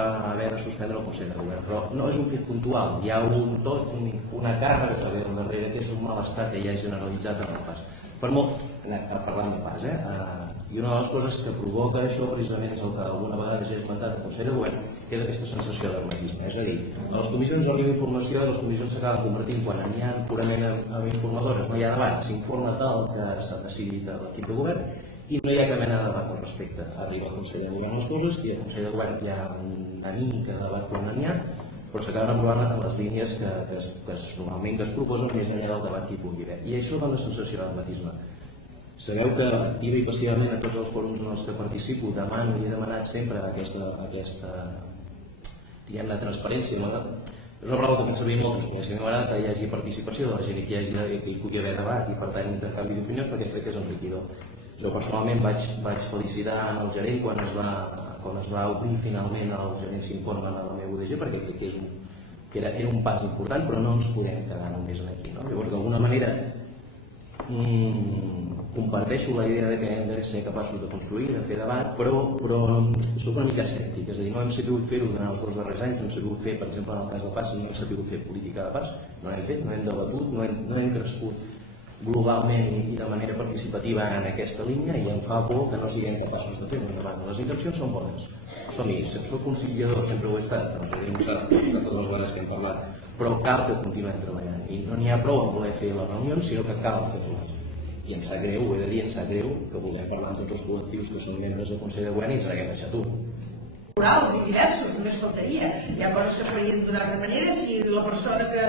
haver de suspendre el Consell de Govern, però no és un fet puntual, hi ha una càrrega que ve darrere, que és un malestar que ja és generalitzat en el pas. Per molt, parlant de pas, i una de les coses que provoca això precisament és el que alguna vegada ja he esmentat al Consell de Govern, que és aquesta sensació d'hermetisme, és a dir, a les comissions arriba informació, les comissions s'acaben convertint quan n'hi ha purament informadores, no hi ha debat, s'informa tal que s'ha decidit a l'equip de govern i no hi ha cap mena de debat al respecte. Arriba al Consell de Govern les coses i al Consell de Govern hi ha una mica de debat quan n'hi ha, però s'acaben aprovant en les línies que normalment es proposen més enllà del debat que hi pugui haver. I això dona una sensació d'hermetisme. Sabeu que activa i passivament a tots els fòrums en els que participo demano i he demanat sempre aquesta diguem, la transparència. És una paraula que puc servir moltes, perquè si m'agrada que hi hagi participació de la gent i que hi pugui haver debat i per tant intercanvi d'opinions perquè crec que és enriquidor. Jo personalment vaig felicitar el gerent quan es va obrir finalment el gerent s'informa a la meva UDG perquè crec que era un pas important, però no ens podem quedar només aquí. Llavors, d'alguna manera, comparteixo la idea que hem de ser capaços de construir, de fer debat, però soc una mica escèptic, és a dir, no hem sabut fer-ho durant els 2 darrers anys, no hem sabut fer, per exemple, en el cas del PAS, no hem sabut fer política de PAS, no hem fet, no hem debatut, no hem crescut globalment i de manera participativa en aquesta línia i em fa por que no siguem capaços de fer-ho endavant. Les intencions són bones. Som-hi, soc conciliador, sempre ho he estat, de totes les vegades que hem parlat, però cal que continuem treballant i no n'hi ha prou en voler fer les reunions, sinó que cal fer-les. I em sap greu, ho he de dir, em sap greu que volem parlar amb tots els col·lectius que són membres del Consell de Govern i ens n'haguem deixat un. Plurals i diversos, només faltaria. Hi ha coses que es farien d'una altra manera si la persona que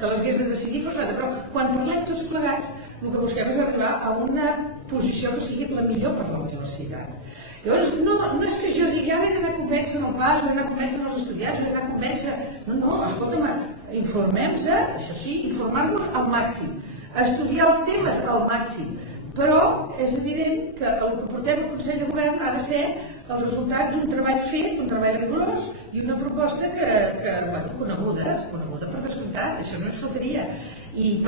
les hagués de decidir fos altra, però quan parlem tots plegats el que busquem és arribar a una posició que sigui la millor per a la universitat. Llavors, no és que jo digui ara he d'anar a convèncer el PAS, he d'anar a convèncer els estudiants, he d'anar a convèncer... No, escolta'm, informem-nos, això sí, informar-nos al màxim, estudiar els temes al màxim, però és evident que el que portem al Consell de Govern ha de ser el resultat d'un treball fet, un treball rigorós i una proposta coneguda per descomptat, això no ens faltaria. I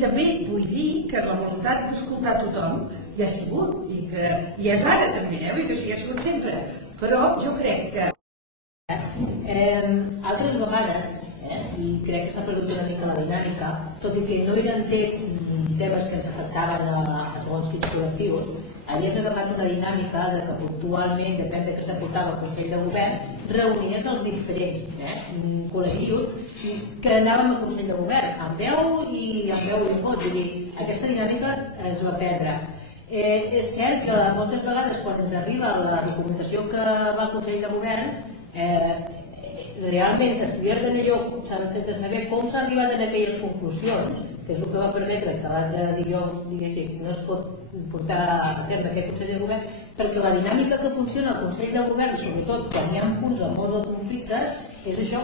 també vull dir que la voluntat d'escoltar tothom hi ha sigut i que hi és ara també, vull dir que hi ha sigut sempre, però jo crec que altres vegades, i crec que s'ha perdut una mica la dinàmica, tot i que no eren temes que ens afectaven a segons quins col·lectius, havies agafat una dinàmica de que puntualment, depèn de què s'aportava al Consell de Govern, reunies els diferents col·lectius que anàvem al Consell de Govern, amb veu i vot. Vull dir, aquesta dinàmica es va perdre. És cert que moltes vegades quan ens arriba la documentació que va al Consell de Govern, realment estudiar-te millor sense saber com s'ha arribat en aquelles conclusions, que és el que va permetre que l'altre dijous, diguéssim, no es pot portar a terme aquest Consell de Govern, perquè la dinàmica que funciona al Consell de Govern, sobretot quan hi ha punts al món de conflictes, és això.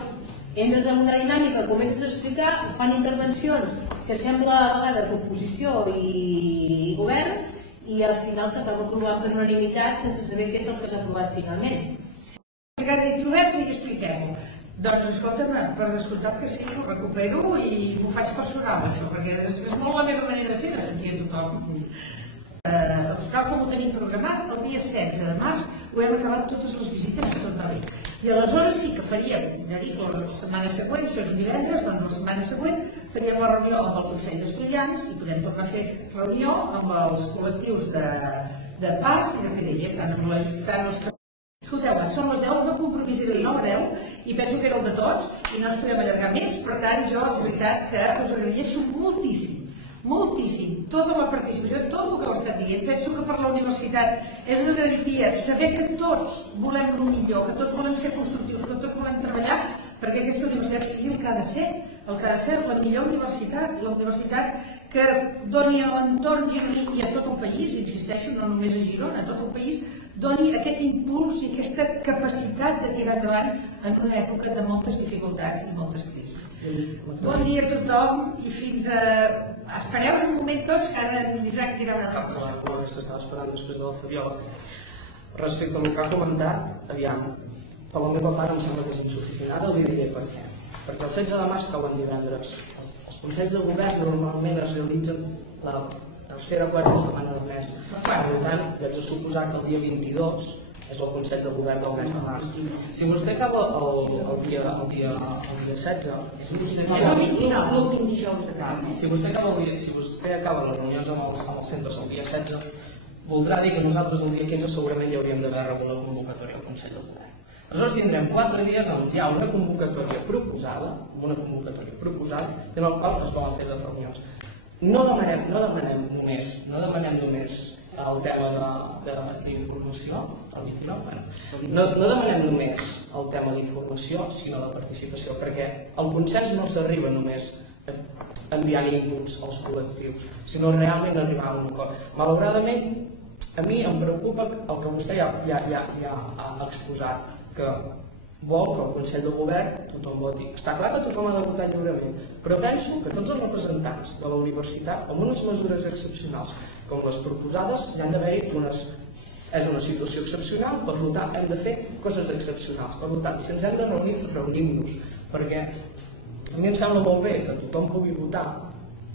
Entres en una dinàmica, comences a explicar, fan intervencions que sembla a vegades oposició i govern, i al final s'acaba aprovant per unanimitat sense saber què és el que s'ha aprovat finalment. Trobem-ho i expliquem-ho. Doncs escolta'm, per descomptat que sí, ho recupero i m'ho faig personal, això, perquè és molt la meva manera de fer, de sentir a tothom. Tal com ho tenim programat, el dia 16 de març ho hem acabat totes les visites que tot va bé. I aleshores sí que faríem, ja dic, la setmana següent, això és divendres, doncs la setmana següent faríem la reunió amb el Consell d'Estudiants i podem tornar a fer reunió amb els col·lectius de PAS i de PDI, tant els que... Escolteu, són les 10, no compromís de 9 a 10 i penso que era el de tots i no ens podem allargar més, per tant jo és veritat que us agraeixo moltíssim, moltíssim, tota la participació, tot el que heu estat dient. Penso que per la universitat és una garantia saber que tots volem el millor, que tots volem ser constructius, que tots volem treballar perquè aquesta universitat sigui el que ha de ser la millor universitat, la universitat que doni a l'entorn gironí i a tot el país, insisteixo, no només a Girona, a tot el país, doni aquest impuls i aquesta capacitat de tirar endavant en una època de moltes dificultats i moltes crisis. Bon dia a tothom i fins a... Espereu un moment tots que ara en l'Isaac dirà una cosa. Clar, que s'estava esperant després de la Fabiola. Respecte al que ha comentat, aviam, per la meva part em sembla que és insuficient. Ara li diré per què. Perquè el 16 de març cauen divendres. Els consells de govern normalment es realitzen la tercera o quarta setmana del mes. Per tant, haig de suposar que el dia 22 és el Consell de Govern del mes de març. Si vostè acaba el dia 16, l'últim dijous de cada mes. si vostè acaba les reunions amb els centres el dia 16, voldrà dir que nosaltres el dia 15 segurament hi hauríem d'haver rebut la convocatòria al Consell de Govern. Aleshores tindrem 4 dies on hi ha una convocatòria proposada, en el qual es volen fer les reunions. No demanem només el tema d'informació, el 29, no demanem només el tema d'informació, sinó de participació, perquè el consens no s'arriba només enviant inputs als col·lectius, sinó realment arribar a un acord. Malauradament, a mi em preocupa el que vostè ja ha exposat, que vol que el Consell de Govern tothom voti. Està clar que tothom ha de votar lliurement, però penso que tots els representants de la universitat, amb unes mesures excepcionals com les proposades, hi han d'haver-hi unes... És una situació excepcional, per tant hem de fer coses excepcionals. Per tant, si ens hem de reunir, reunim-nos, perquè a mi em sembla molt bé que tothom pugui votar,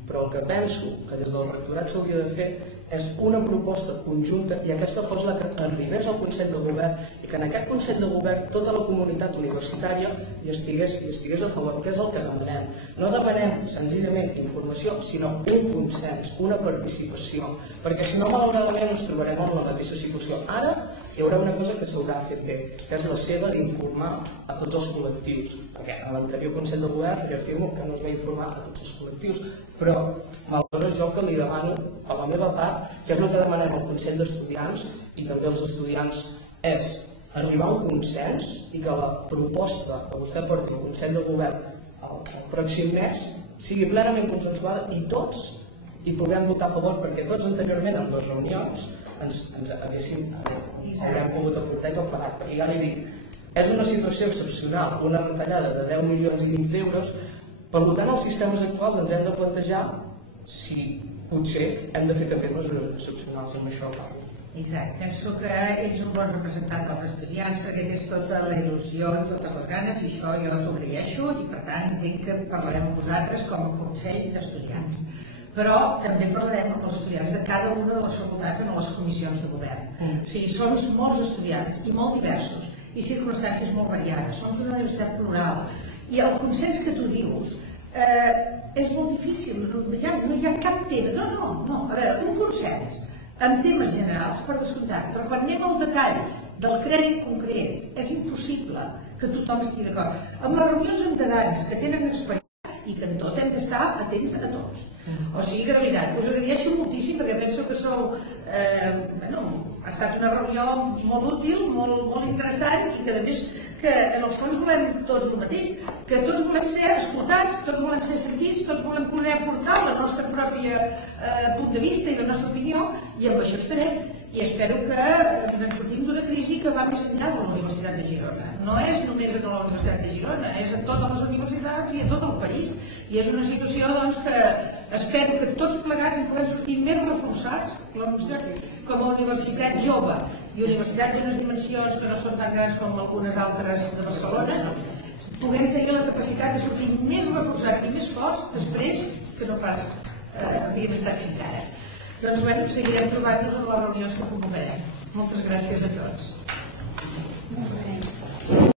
però el que penso que des del rectorat s'hauria de fer és una proposta conjunta i aquesta fos la que arribés al Consell de Govern i que en aquest Consell de Govern tota la comunitat universitària hi estigués a favor, que és el que demanem. No demanem senzillament informació, sinó un consens, una participació, perquè si no, malauradament ens trobarem en la mateixa situació. Ara hi haurà una cosa que s'haurà fet bé, que és la seva d'informar a tots els col·lectius, perquè en l'anterior Consell de Govern jo afirmo que no es va informar a tots els col·lectius, però aleshores jo que li demano a la meva part, que és el que demanem al Consell d'Estudiants i també als estudiants, és arribar a un consens i que la proposta que vostè porti al Consell de Govern el pròxim mes sigui plenament consensuada i tots hi puguem votar a favor, perquè tots anteriorment en les reunions ens haurem pogut aportar tot plegat, perquè ja li dic, és una situació excepcional, una retallada de 10,5 milions d'euros, per tant els sistemes actuals ens hem de plantejar si potser hem de fer també mesures excepcionals amb això. Exacte, penso que ets un bon representant dels estudiants perquè tens tota la il·lusió i totes les ganes i això jo t'ho agraeixo i per tant entenc que parlarem amb vosaltres com a Consell d'Estudiants. Però també parlarem amb els estudiants de cada una de les facultats en les comissions de govern. O sigui, som molts estudiants i molt diversos i circumstàncies molt variades. Som una universitat plural i el consens que tu dius és molt difícil, no hi ha cap tema, no, a veure, un consens en temes generals, per descomptat, però quan anem al detall del crèdit concret és impossible que tothom estigui d'acord. Amb les reunions amb degans que tenen experiència i que en tot hem d'estar atents a tots. O sigui que de veritat, us agraeixo moltíssim perquè penso que ha estat una reunió molt útil, molt interessant i que a més que en els fons volem tots el mateix, que tots volem ser escoltats, tots volem ser sentits, tots volem poder aportar la nostra pròpia punt de vista i la nostra opinió i amb això estarem. I espero que ens sortim d'una crisi que va més enllà de la Universitat de Girona. No és només a la Universitat de Girona, és a totes les universitats i a tot el país. I és una situació que espero que tots plegats hi puguem sortir més reforçats com a universitat jove i universitat d'unes dimensions que no són tan grans com algunes altres de Barcelona, puguem tenir la capacitat de sortir més reforçats i més forts després que no pas havíem estat fins ara. Doncs bé, seguirem trobant-nos en les reunions que convocarem. Moltes gràcies a tots.